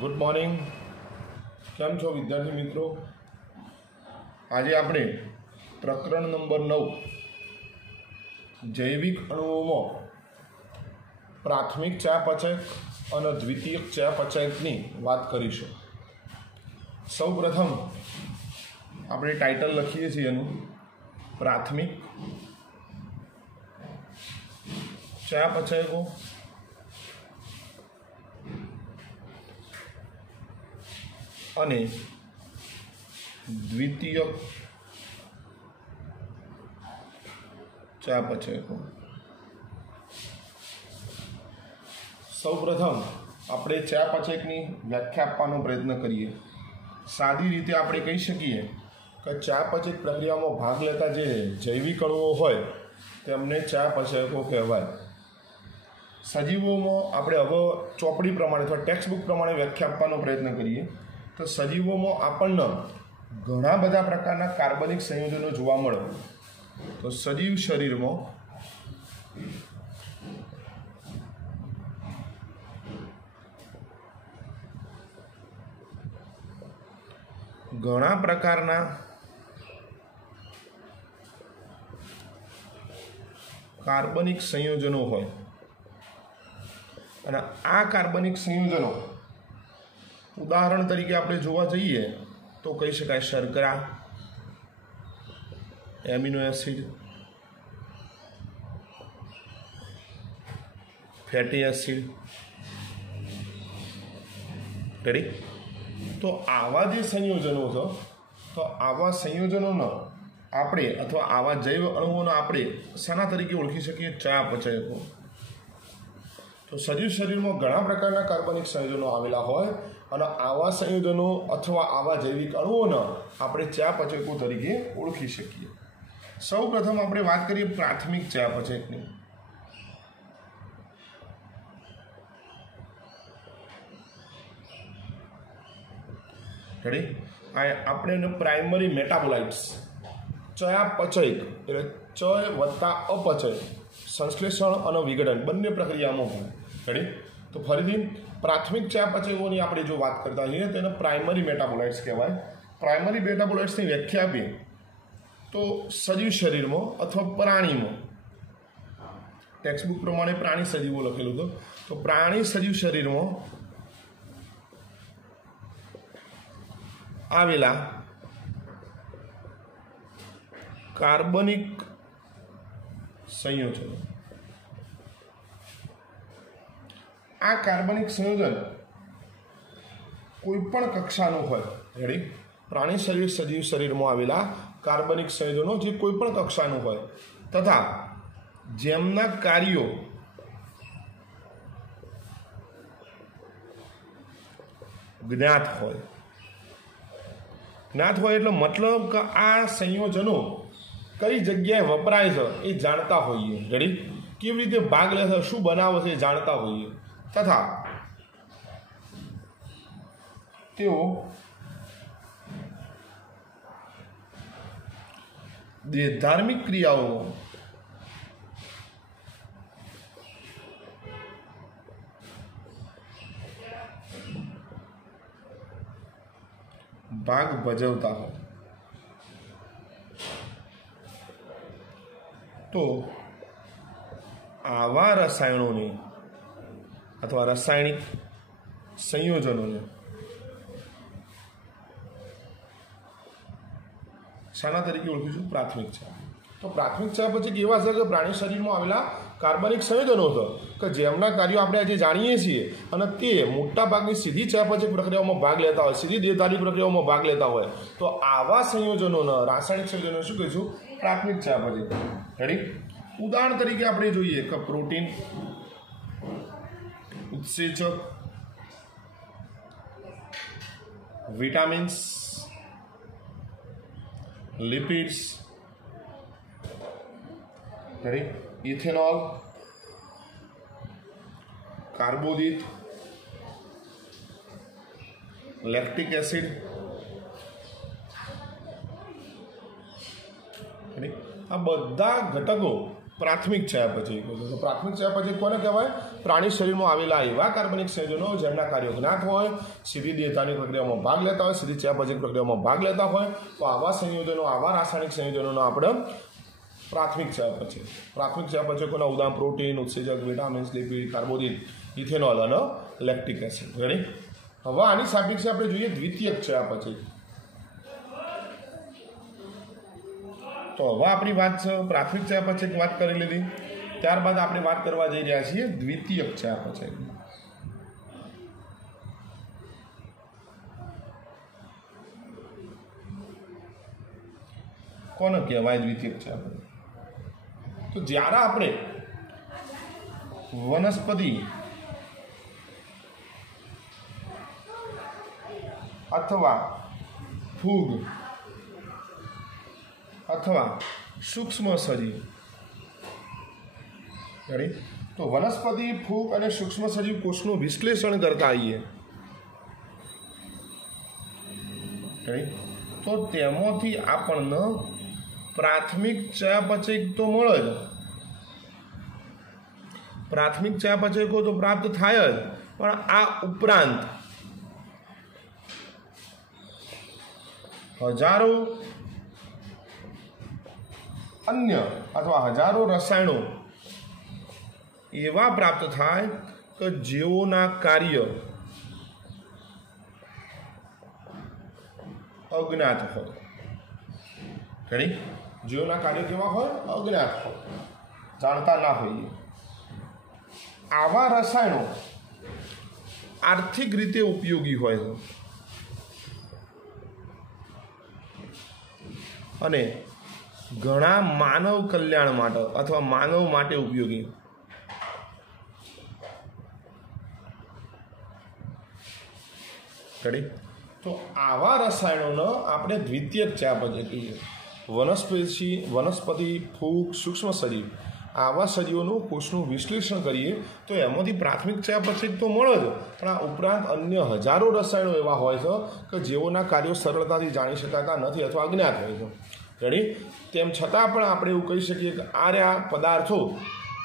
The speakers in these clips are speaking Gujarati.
Good morning. કેમ છો વિદ્યાર્થી મિત્રો? આજે આપણે પ્રકરણ નંબર 9 જૈવિક અણુઓમાં પ્રાથમિક ચયાપચય અને દ્વિતીયક ચયાપચયની વાત કરીશું. સૌ પ્રથમ આપણે ટાઇટલ લખીએ છીએ એનું પ્રાથમિક ચયાપચયકો અને દ્વિતીયક ચયાપચયકો. સૌપ્રથમ આપણે ચયાપચયકની વ્યાખ્યા આપવાનો પ્રયત્ન કરીએ. સાદી રીતે આપણે કહી શકીએ કે ચયાપચય પ્રક્રિયામાં ભાગ લેતા જે જૈવિક અણુઓ હોય તેમને ચયાપચયકો કહેવાય. સજીવોમાં આપણે હવે ચોપડી પ્રમાણે અથવા ટેક્સ્ટબુક પ્રમાણે વ્યાખ્યા આપવાનો પ્રયત્ન કરીએ તો સજીવોમાં આપણને ઘણા બધા પ્રકારના કાર્બનિક સંયોજનો જોવા મળે. તો સજીવ શરીરમાં ઘણા પ્રકારના કાર્બનિક સંયોજનો હોય અને આ કાર્બનિક સંયોજનો ઉદાહરણ તરીકે આપણે જોવા જઈએ તો કહી શકાય શર્કરા, amino acid, fatty acid. Ready? તો આવા જે સંયોજનો છે તો આવા સંયોજનોનો આપણે અથવા આવા જૈવ અણુઓનો આપણે શાના તરીકે ઓળખી શકીએ? ચયાપચયકો. તો સજીવ શરીરમાં ઘણા પ્રકારના કાર્બનિક સંયોજનો આવેલા હોય અને આવા સંયોજનો અથવા આવા જૈવિક અણુઓને આપણે ચયાપચયકો તરીકે ઓળખી શકીએ. સૌ પ્રથમ આપણે વાત કરીએ પ્રાથમિક ચયાપચયકની. રેડી? આપણે એને પ્રાઇમરી મેટાબોલાઇટ્સ ચયાપચયક એટલે ચય વત્તા અપચય સંશ્લેષણ અને વિઘટન બંને પ્રક્રિયામાં હોય. રેડી? તો ફરીથી પ્રાથમિક ચયાપચયકોની આપણે જો વાત કરતા હોઈએ તો એને પ્રાઇમરી મેટાબોલાઇટ્સ કહેવાય. પ્રાઇમરી મેટાબોલાઇટ્સની વ્યાખ્યા આપીએ તો સજીવ શરીરમાં અથવા પ્રાણીમાં ટેક્સ્ટબુક પ્રમાણે પ્રાણી સજીવો લખેલું હતું. તો પ્રાણી સજીવ શરીરમાં આવેલા કાર્બનિક સંયોજનો. આ કાર્બનિક સંયોજન કોઈ પણ કક્ષાનું હોય. રેડી? પ્રાણી શરીર સજીવ શરીરમાં આવેલા કાર્બનિક સંયોજનો જે કોઈ પણ કક્ષાનું હોય તથા જેમના કાર્યો જ્ઞાત હોય. જ્ઞાત હોય એટલે મતલબ કે આ સંયોજનો કઈ જગ્યાએ વપરાય છે એ જાણતા હોઈએ. રેડી? કેવી રીતે ભાગ લે છે, શું બનાવે છે એ જાણતા હોઈએ તથા તેઓ ધાર્મિક ક્રિયાઓ ભાગ ભજવતા હોય. તો આવા રસાયણોને અથવા રાસાયણિક સંયોજનોને શાના તરીકે ઓળખીશું? પ્રાથમિક ચયાપચય. તો પ્રાથમિક ચયાપચય એવા છે કે પ્રાણી શરીરમાં આવેલા કાર્બનિક સંયોજનો છે કે જેમના કાર્યો આપણે આજે જાણીએ છીએ અને તે મોટા ભાગની સીધી ચયાપચય પ્રક્રિયાઓમાં ભાગ લેતા હોય, સીધી દેહધારી પ્રક્રિયાઓમાં ભાગ લેતા હોય. તો આવા સંયોજનોના રાસાયણિક સંયોજનો શું કહીશું? પ્રાથમિક ચયાપચય. રેડી? ઉદાહરણ તરીકે આપણે જોઈએ કે પ્રોટીન, ઉત્સેચક, વિટામિન્સ, લિપિડ્સ, ઇથેનોલ, કાર્બોદિત, લેક્ટિક એસિડ. આ બધા ઘટકો પ્રાથમિક ચયાપચયકો છે. તો પ્રાથમિક ચયાપચય કોને કહેવાય? પ્રાણી શરીરમાં આવેલા એવા કાર્બનિક સંયોજનો જેમના કાર્યો જ્ઞાત હોય, સીધી દેહધાની પ્રક્રિયામાં ભાગ લેતા હોય, સીધી ચયાપચય પ્રક્રિયામાં ભાગ લેતા હોય, તો આવા સંયોજનો, આવા રાસાયણિક સંયોજનોનો આપણે પ્રાથમિક ચયાપચય. પ્રાથમિક ચયાપચયકોના ઉદાહરણ પ્રોટીન, ઉત્સેચક, વિટામિન્સ, લિપિડ, કાર્બોદિત, ઇથેનોલ અને લેક્ટિક એસિડ. રેડી? હવે આની સાપેક્ષે આપણે જોઈએ દ્વિતીયક ચયાપચય. તો હવે આપણી વાત છે પ્રાથમિક ચયાપચય વાત કરી લીધી, ત્યારબાદ આપણે વાત કરવા જઈ રહ્યા છીએ દ્વિતીયક ચયાપચય. કોને કહેવાય દ્વિતીયક ચયાપચય? તો જ્યારે આપણે વનસ્પતિ અથવા ફૂગ અથવા સૂક્ષ્મ સજીવ, તો વનસ્પતિ, ફૂગ અને સૂક્ષ્મ સજીવ કોષનું વિશ્લેષણ કરતા આવીએ તો તેમાંથી આપણને પ્રાથમિક ચયાપચય તો મળે જ. પ્રાથમિક ચયાપચયકો તો પ્રાપ્ત થાય જ, પણ આ ઉપરાંત હજારો અન્ય અથવા હજારો રસાયણો એવા પ્રાપ્ત થાય કે જેઓના કાર્ય અજ્ઞાત હોય. રેડી? જેઓના કાર્ય કેવા હોય? અજ્ઞાત હોય, જાણતા ના હોઈએ. આવા રસાયણો આર્થિક રીતે ઉપયોગી હોય છે અને ઘણા માનવ કલ્યાણ માટે અથવા માનવ માટે ઉપયોગી. રેડી? તો આવા રસાયણોને આપણે દ્વિતીયક ચયાપચય કહીએ. વનસ્પતિ, ફૂગ, સૂક્ષ્મ સજીવ આવા સજીવોનું કોષનું વિશ્લેષણ કરીએ તો એમાંથી પ્રાથમિક ચયાપચય તો મળે જ, પણ આ ઉપરાંત અન્ય હજારો રસાયણો એવા હોય છે કે જેઓના કાર્યો સરળતાથી જાણી શકાતા નથી અથવા અજ્ઞાત હોય છે. રેડી? તેમ છતાં પણ આપણે એવું કહી શકીએ કે આ પદાર્થો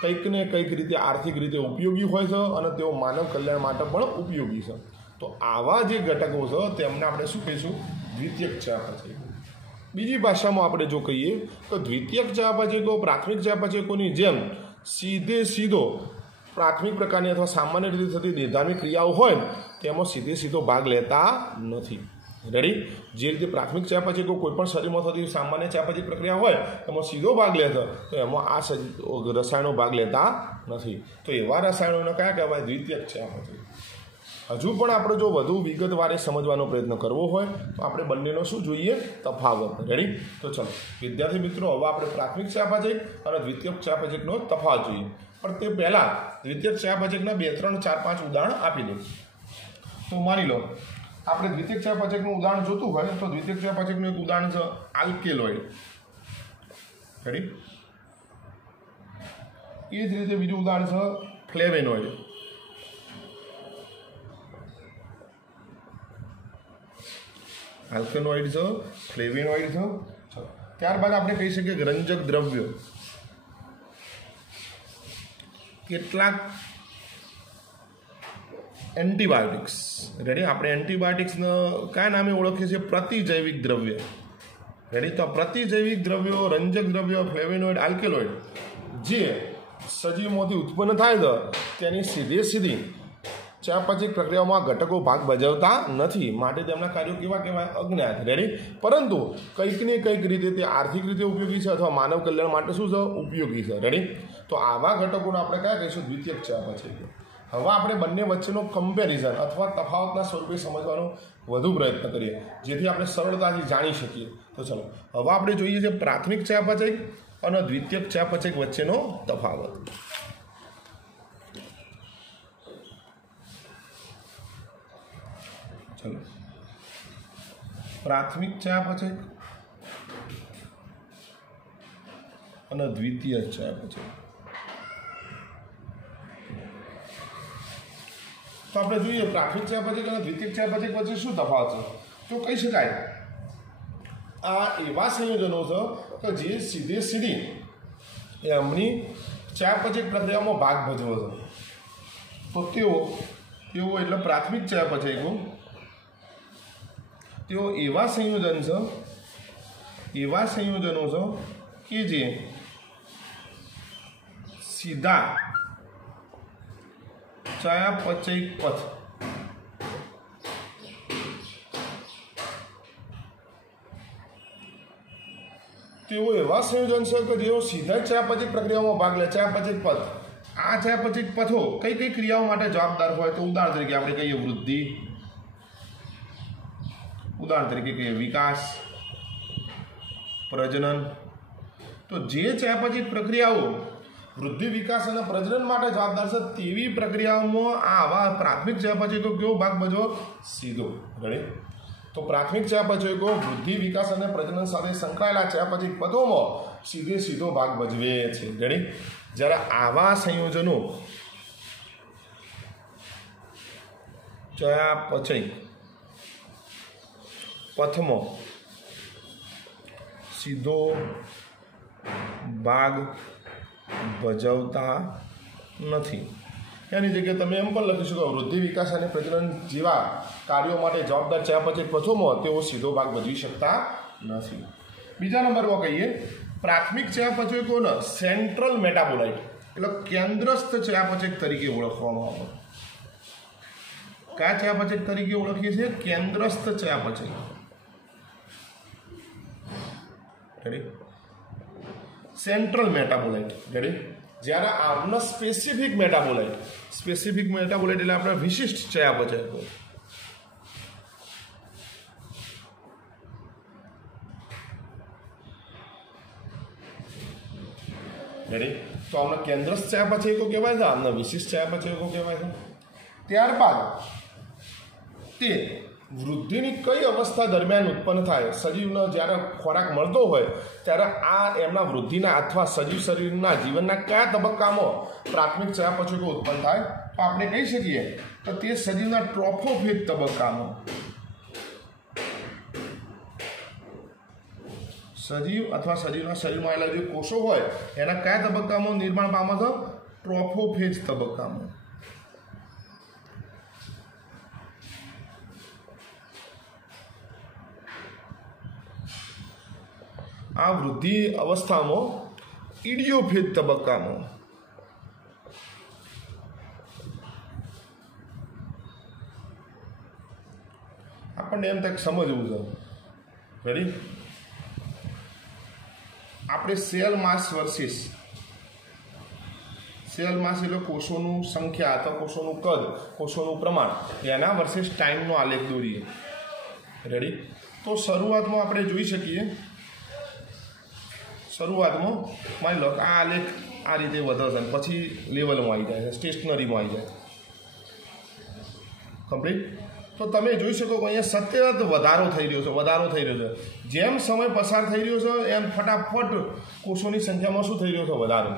કંઈક ને કંઈક રીતે આર્થિક રીતે ઉપયોગી હોય છે અને તેઓ માનવ કલ્યાણ માટે પણ ઉપયોગી છે. તો આવા જે ઘટકો છે તેમને આપણે શું કહીશું? દ્વિતીયક ચયાપચય. બીજી ભાષામાં આપણે જો કહીએ તો દ્વિતીયક ચયાપચયકો પ્રાથમિક ચયાપચયકોની જેમ સીધો પ્રાથમિક પ્રકારની અથવા સામાન્ય રીતે થતી દેહધાર્મિક ક્રિયાઓ હોય તેમાં સીધો ભાગ લેતા નથી. રેડી? જે રીતે પ્રાથમિક ચયાપચયકો કોઈ પણ શરીરમાં થતી સામાન્ય ચયાપચય પ્રક્રિયા હોય એમાં સીધો ભાગ લે છે, તો એમાં આ રસાયણો ભાગ લેતા નથી. તો એવા રસાયણોને કયા કહેવાય? દ્વિતીયક ચયાપચય. હજુ પણ આપણે જો વધુ વિગતવારે સમજવાનો પ્રયત્ન કરવો હોય તો આપણે બંનેનો શું જોઈએ? તફાવત. રેડી? તો ચલો વિદ્યાર્થી મિત્રો, હવે આપણે પ્રાથમિક ચયાપચય અને દ્વિતીયક ચયાપચયનો તફાવત જોઈએ. પણ તે પહેલાં દ્વિતીયક ચયાપચયના 2, 3, 4, 5 ઉદાહરણ આપી દઉં. તો માની લો આપણે દ્વિતીયક ચયાપચયનું ઉદાહરણ જોતું હોય તો દ્વિતીયક ચયાપચયનું એક ઉદાહરણ છે આલ્કેલોઇડ. રેડી? એ જ રીતે બીજું ઉદાહરણ છે ફ્લેવેનોઇડ. આલ્કેનોઇડ છે, ફ્લેવેનોઇડ છે. ત્યારબાદ આપણે કહી શકીએ કે રંજક દ્રવ્યો. કેટલાક એન્ટીબાયોટિક્સ. રેડી? આપણે એન્ટીબાયોટિક્સને કયા નામે ઓળખીએ છીએ? પ્રતિજૈવિક દ્રવ્ય. રેડી? તો પ્રતિજૈવિક દ્રવ્યો, રંજક દ્રવ્યો, ફ્લેવેનોઇડ, આલ્કેલોઇડ જે સજીવમાંથી ઉત્પન્ન થાય છે તેની સીધી ચયાપચય પ્રક્રિયામાં ઘટકો ભાગ ભજવતા નથી, માટે તેમના કાર્યો કેવા કહેવાય? અજ્ઞાત. રેડી? પરંતુ કંઈક ને કંઈક રીતે તે આર્થિક રીતે ઉપયોગી છે અથવા માનવ કલ્યાણ માટે શું છે? ઉપયોગી છે. રેડી? તો આવા ઘટકોને આપણે કયા કહીશું? દ્વિતીયક ચયાપચય. હવે આપણે બંને વચ્ચેનો કમ્પેરિઝન અથવા તફાવતના સ્વરૂપે સમજવાનો વધુ પ્રયત્ન કરીએ જેથી આપણે સરળતાથી જાણી શકીએ. તો ચલો હવે આપણે જોઈએ છે પ્રાથમિક ચયાપચય અને દ્વિતીયક ચયાપચય વચ્ચેનો તફાવત. ચલો પ્રાથમિક ચયાપચય અને દ્વિતીયક ચયાપચય. તો આપણે જોઈએ પ્રાથમિક ચયાપચય અને દ્વિતીયક ચયાપચય વચ્ચે શું તફાવત છે. તો કહી શકાય આ એવા સંયોજનો છે કે જે સીધી એમની ચયાપચય પ્રક્રિયામાં ભાગ ભજવે છે. તો તેઓ એટલે પ્રાથમિક ચયાપચયકો તેઓ એવા સંયોજનો છે કે જે સીધા ચયાપચય પથ તેઓ એવા સંયોજન છે કે જેઓ સીધા ચયાપચય પ્રક્રિયામાં ભાગ લે. ચયાપચય પથ, આ ચયાપચય પથો કઈ કઈ ક્રિયાઓ માટે જવાબદાર હોય? તો ઉદાહરણ તરીકે આપણે કહીએ વૃદ્ધિ, ઉદાહરણ તરીકે કહીએ વિકાસ, પ્રજનન. તો જે ચયાપચય પ્રક્રિયાઓ વૃદ્ધિ, વિકાસ અને પ્રજનન માટે જવાબદાર છે તેવી પ્રક્રિયાઓમાં આવા પ્રાથમિક ચયાપચયકો કેવો ભાગ ભજવો? સીધો. ગણી તો પ્રાથમિક ચયાપચયકો વૃદ્ધિ, વિકાસ અને પ્રજનન સાથે સંકળાયેલા ચયાપચય પથોમાં સીધો ભાગ ભજવે છે. ગણી જ્યારે આવા સંયોજનો ચયાપચય પથમાં સીધો ભાગ ભજવતા નથી. એની જગ્યાએ તમે એમ પણ લખી શકો વૃદ્ધિ, વિકાસ અને પ્રજનન જેવા કાર્યો માટે જવાબદાર ચયાપચય પથોમાં તેઓ સીધો ભાગ ભજવી શકતા નથી. બીજા નંબરમાં કહીએ પ્રાથમિક ચયાપચયકોને સેન્ટ્રલ મેટાબોલાઇટ એટલે કેન્દ્રસ્થ ચયાપચય તરીકે ઓળખવામાં આવે. કયા ચયાપચય તરીકે ઓળખીએ છીએ? કેન્દ્રસ્થ ચયાપચય. Central metabolite. જ્યારે આમના સ્પેસિફિક મેટાબોલાઇટ એટલે આપણા વિશિષ્ટ ચયાપચયકો. તો આમના કેન્દ્રસ્થ ચયાપચયકો કહેવાય છે, આમના વિશિષ્ટ ચયાપચયકો કહેવાય છે. ત્યારબાદ તે વૃદ્ધિની કઈ અવસ્થા દરમિયાન ઉત્પન્ન થાય? સજીવનો જ્યારે ખોરાક મળતો હોય ત્યારે આ એમના વૃદ્ધિના અથવા સજીવ શરીરના જીવનના કયા તબક્કામાં પ્રાથમિક ચયાપચયકો ઉત્પન્ન થાય? તો આપણે કહી શકીએ તો તે સજીવના ટ્રોફોફેજ તબક્કામાં. સજીવ અથવા સજીવના શરીરમાં આવેલા જે કોષો હોય એના કયા તબક્કામાં નિર્માણ પામે છે? ટ્રોફોફેજ તબક્કામાં. આ વૃદ્ધિ અવસ્થામાં ઇડિયોફેજ તબક્કામાં આપણને એમ તક સમજવું છે. રેડી? આપણે સેલ માસ વર્સિસ સેલ માસ એટલે કોષોનું સંખ્યા અથવા કોષોનું કદ, કોષોનું પ્રમાણ, એના વર્સિસ ટાઈમનો આલેખ દોરીએ. રેડી? તો શરૂઆતમાં આપણે જોઈ શકીએ, શરૂઆતમાં માની લો આ આલેખ આ રીતે વધે છે પછી લેવલમાં આવી જાય છે, સ્ટેશનરીમાં આવી જાય કમ્પ્લીટ. તો તમે જોઈ શકો કે અહીંયા સતત વધારો થઈ રહ્યો છે. જેમ સમય પસાર થઈ રહ્યો છે એમ ફટાફટ કોષોની સંખ્યામાં શું થઈ રહ્યો છે? વધારો.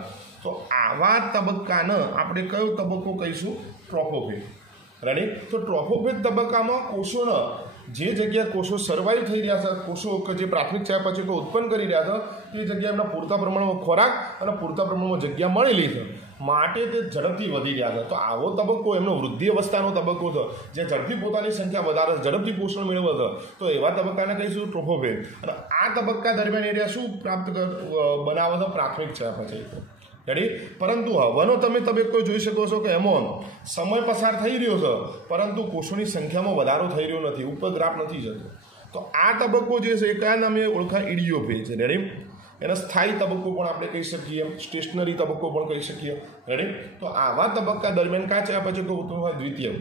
તો આવા તબક્કાને આપણે કયો તબક્કો કહીશું? ટ્રોફોફેજ. રેડી? તો ટ્રોફોફેજ તબક્કામાં કોષોને જે જગ્યાએ કોષો સર્વાઈવ થઈ રહ્યા છે, કોષો કે જે પ્રાથમિક ચયાપચયકો ઉત્પન્ન કરી રહ્યા છે તે જગ્યાએ એમના પૂરતા પ્રમાણમાં ખોરાક અને પૂરતા પ્રમાણમાં જગ્યા મળેલી છે માટે તે ઝડપથી વધી રહ્યા છે. તો આવો તબક્કો એમનો વૃદ્ધિ અવસ્થાનો તબક્કો છે જે ઝડપથી પોતાની સંખ્યા વધારે છે, ઝડપથી પોષણ મેળવે છે. તો એવા તબક્કાને કહીશું ટ્રોફોફેજ. અને આ તબક્કા દરમિયાન એરિયા શું પ્રાપ્ત બનાવે છે? પ્રાથમિક ચયાપચયકો. રેડી? પરંતુ હવાનો તમે તબક્કો જોઈ શકો છો કે એમાં સમય પસાર થઈ રહ્યો છે પરંતુ કોષોની સંખ્યામાં વધારો થઈ રહ્યો નથી, ઉપર ગ્રાફ નથી જતો. તો આ તબક્કો જે છે એ કયા નામે ઓળખાય? ઇડિયોફેજ. રેડી? એનો સ્થાયી તબક્કો પણ આપણે કહી શકીએ, સ્ટેશનરી તબક્કો પણ કહી શકીએ. રેડી? તો આવા તબક્કા દરમિયાન કયા ચયાપચયકો ઉત્પન્ન હોય? દ્વિતીય.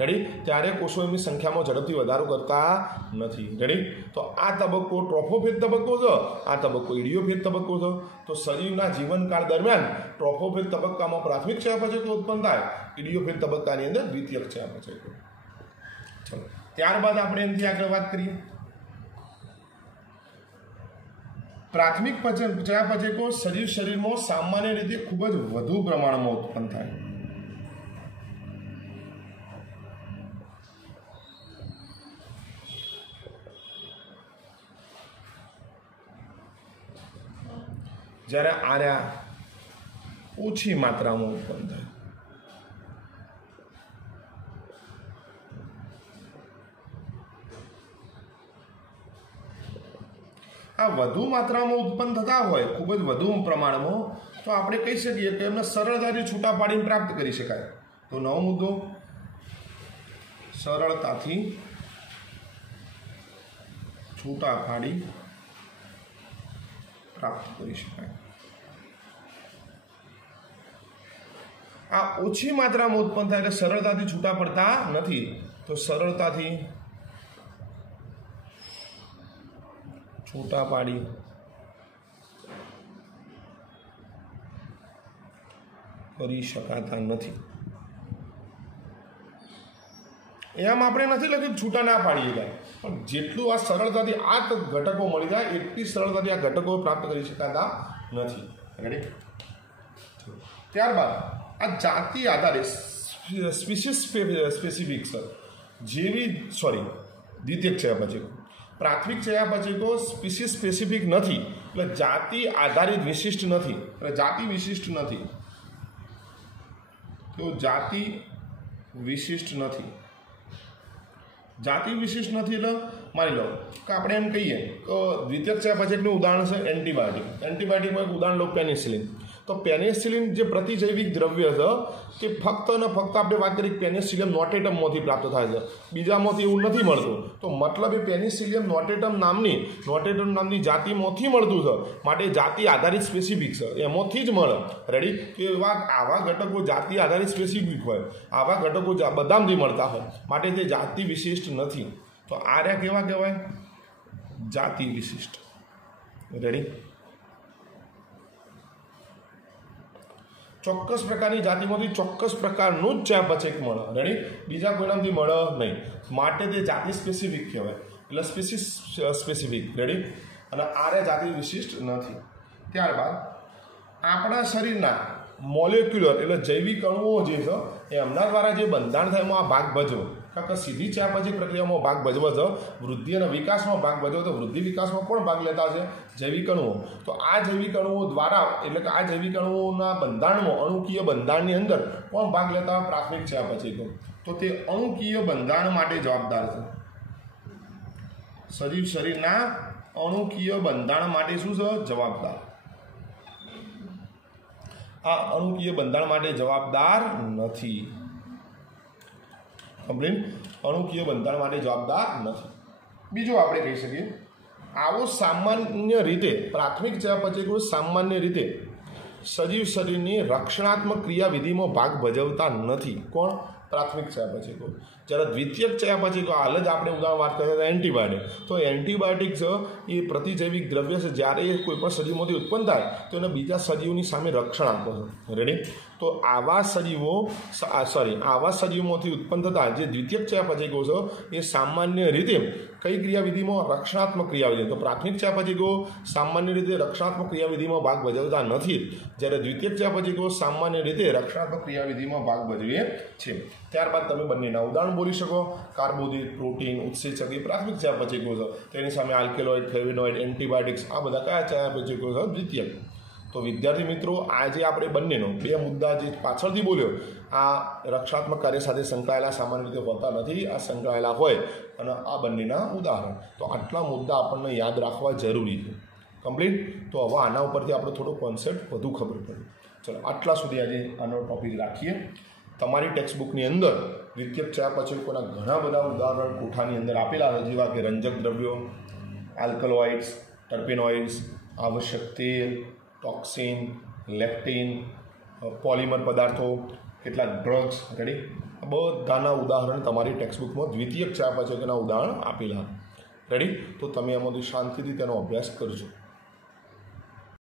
રેડી? ત્યારે કોષો એમની સંખ્યામાં ઝડપથી વધારો કરતા નથી. રેડી? તો આ તબક્કો ટ્રોફોફેજ તબક્કો છે, આ તબક્કો ઇડિયોફેજ તબક્કો છે. તો શરીરના જીવનકાળ દરમિયાન ટ્રોફોફેજ તબક્કામાં પ્રાથમિક ચયાપચયકો ઉત્પન્ન થાય, ઇડિયોફેજ તબક્કાની અંદર દ્વિતીયક ચયાપચયકો. ચલો ત્યારબાદ આપણે એમથી આગળ વાત કરીએ. પ્રાથમિક ચયાપચયકો સજીવ શરીરમાં સામાન્ય રીતે ખૂબ જ વધુ પ્રમાણમાં ઉત્પન્ન થાય. જ્યારે આર્યા ઓછી માત્રામાં ઉત્પન્ન થાય. આ વધુ માત્રામાં ઉત્પન્ન થતા હોય, ખૂબ જ વધુ પ્રમાણમાં, તો આપણે કહી શકીએ કે એમને સરળતાથી છૂટા પાડીને પ્રાપ્ત કરી શકાય. તો નવો મુદ્દો, સરળતાથી છૂટા પાડી પ્રાપ્ત કરી શકાય. આ ઓછી માત્રામાં ઉત્પન્ન થાય એટલે સરળતાથી છૂટા પડતા નથી. તો સરળતાથી છૂટા પાડી કરી શકાતા નથી. એમ આપણે નથી લખ્યું છૂટા ના પાડીએ જાય, પણ જેટલું આ સરળતાથી આ ઘટકો મળી જાય એટલી સરળતાથી આ ઘટકો પ્રાપ્ત કરી શકાતા નથી. રેડી? ત્યારબાદ આ જાતિ આધારિત સ્પીસીસ સ્પેસિફિક જેવી દ્વિતીયક ચયાપચયકો, પ્રાથમિક ચયાપચયકો સ્પીસીસ સ્પેસિફિક નથી, એટલે જાતિ આધારિત વિશિષ્ટ નથી, એટલે જાતિ વિશિષ્ટ નથી. તો જાતિ વિશિષ્ટ નથી. જાતિ વિશિષ્ટ નથી એટલે માની લો કે આપણે એમ કહીએ કે દ્વિતીયક ચયાપચયકનું ઉદાહરણ છે એન્ટીબાયોટિક. એન્ટીબાયોટિકમાં એક ઉદાહરણ લો પેનિસિલિન. તો પેનિસિલિન જે પ્રતિજૈવિક દ્રવ્ય છે તે ફક્ત ને ફક્ત આપણે વાત કરીએ પેનિસિલિયમ નોટેટમમાંથી પ્રાપ્ત થાય છે, બીજામાંથી એવું નથી મળતું. તો મતલબ એ પેનિસિલિયમ નોટેટમ નામની જાતિમાંથી મળતું છે, માટે જાતિ આધારિત સ્પેસિફિક છે, એમાંથી જ મળે. રેડી? કે આવા ઘટકો જાતિ આધારિત સ્પેસિફિક હોય, આવા ઘટકો બધામાંથી મળતા હોય, માટે તે જાતિ વિશિષ્ટ નથી. તો આ રહ્યા કેવા કહેવાય? જાતિ વિશિષ્ટ. રેડી? ચોક્કસ પ્રકારની જાતિમાંથી ચોક્કસ પ્રકારનું જ ચયાપચયક મળે. રેડી? બીજા કોઈનામાંથી મળે નહીં, માટે તે જાતિ સ્પેસિફિક કહેવાય, એટલે સ્પીસીસ સ્પેસિફિક. રેડી? અને આ જાતિ વિશિષ્ટ નથી. ત્યારબાદ આપણા શરીરના મોલેક્યુલર એટલે જૈવિક અણુઓ જે છે એમના દ્વારા જે બંધાણ થાય એમાં આ ભાગ ભજવો. કારણ કે સીધી ચયાપચયક પ્રક્રિયામાં ભાગ ભજવે છે, વૃદ્ધિ અને વિકાસમાં ભાગ ભજવે. તો વૃદ્ધિ વિકાસમાં કોણ ભાગ લેતા છે? જૈવિક અણુઓ. તો આ જૈવિક અણુઓ દ્વારા એટલે કે આ જૈવિક અણુઓના બંધારણમાં અણુકીય બંધારણની અંદર કોણ ભાગ લેતા હોય? પ્રાથમિક ચયાપચયકો. તો તે અણુકીય બંધારણ માટે જવાબદાર છે. સજીવ શરીરના અણુકીય બંધારણ માટે શું છે? જવાબદાર. આ અણુકીય બંધારણ માટે જવાબદાર નથી. કમ્પ્લીટ? અણુકીય બંધારણ માટે જવાબદાર નથી. બીજું આપણે કહી શકીએ આવો સામાન્ય રીતે પ્રાથમિક ચયાપચયકો સામાન્ય રીતે સજીવ શરીરની રક્ષણાત્મક ક્રિયાવિધિમાં ભાગ ભજવતા નથી. કોણ? પ્રાથમિક ચયાપચયકો. જ્યારે દ્વિતીયક ચયાપચયકો હાલ જ આપણે ઉદાહરણ વાત કરતા હતા એન્ટીબાયોટિક. તો એન્ટીબાયોટિક છે એ પ્રતિજૈવિક દ્રવ્ય છે, જ્યારે એ કોઈ પણ સજીવમાંથી ઉત્પન્ન થાય તો એને બીજા સજીવોની સામે રક્ષણ આપે છે. રેડી? તો આવા સજીવોમાંથી ઉત્પન્ન થતા જે દ્વિતીયક ચયાપચયકો છે એ સામાન્ય રીતે કઈ ક્રિયાવિધિમાં? રક્ષણાત્મક ક્રિયાવિધિ. તો પ્રાથમિક ચયાપચયકો સામાન્ય રીતે રક્ષણાત્મક ક્રિયાવિધિમાં ભાગ ભજવતા નથી, જ્યારે દ્વિતીયક ચયાપચયકો સામાન્ય રીતે રક્ષણાત્મક ક્રિયાવિધિમાં ભાગ ભજવે છે. ત્યારબાદ તમે બંનેના ઉદાહરણ બોલી શકો. કાર્બોદિત, પ્રોટીન, ઉત્સેચક એ પ્રાથમિક ચયાપચયકો છે, તેની સામે આલ્કેલોઇડ, ફ્લેવિનોઇડ, એન્ટીબાયોટિક્સ આ બધા કયા ચયાપચયકો છે? દ્વિતીયક. તો વિદ્યાર્થી મિત્રો, આજે આપણે બંનેનો બે મુદ્દા જે પાછળથી બોલ્યો આ રક્ષાત્મક કાર્ય સાથે સંકળાયેલા સામાન્ય રીતે હોતા નથી, આ સંકળાયેલા હોય, અને આ બંનેના ઉદાહરણ. તો આટલા મુદ્દા આપણને યાદ રાખવા જરૂરી છે. કમ્પ્લીટ? તો હવે આના ઉપરથી આપણે થોડો કોન્સેપ્ટ વધુ ખબર પડે. ચલો, આટલા સુધી આજે આનો ટોપિક રાખીએ. તમારી ટેક્સ્ટબુકની અંદર દ્વિતીયક ચયાપચયકોના ઘણા બધા ઉદાહરણ કોઠાની અંદર આપેલા છે, જેવા કે રંજક દ્રવ્યો, આલ્કલોઇડ્સ, ટર્પેનોઇડ્સ, આવશ્યક તેલ, ટોક્સિન, લેક્ટિન, પોલિમર પદાર્થો, કેટલાક ડ્રગ્સ. રેડી? બધાના ઉદાહરણ તમારી ટેક્સ્ટબુકમાં દ્વિતીયક ચયાપચયકોના ઉદાહરણ આપેલા. રેડી? તો તમે એમાંથી શાંતિથી તેનો અભ્યાસ કરજો.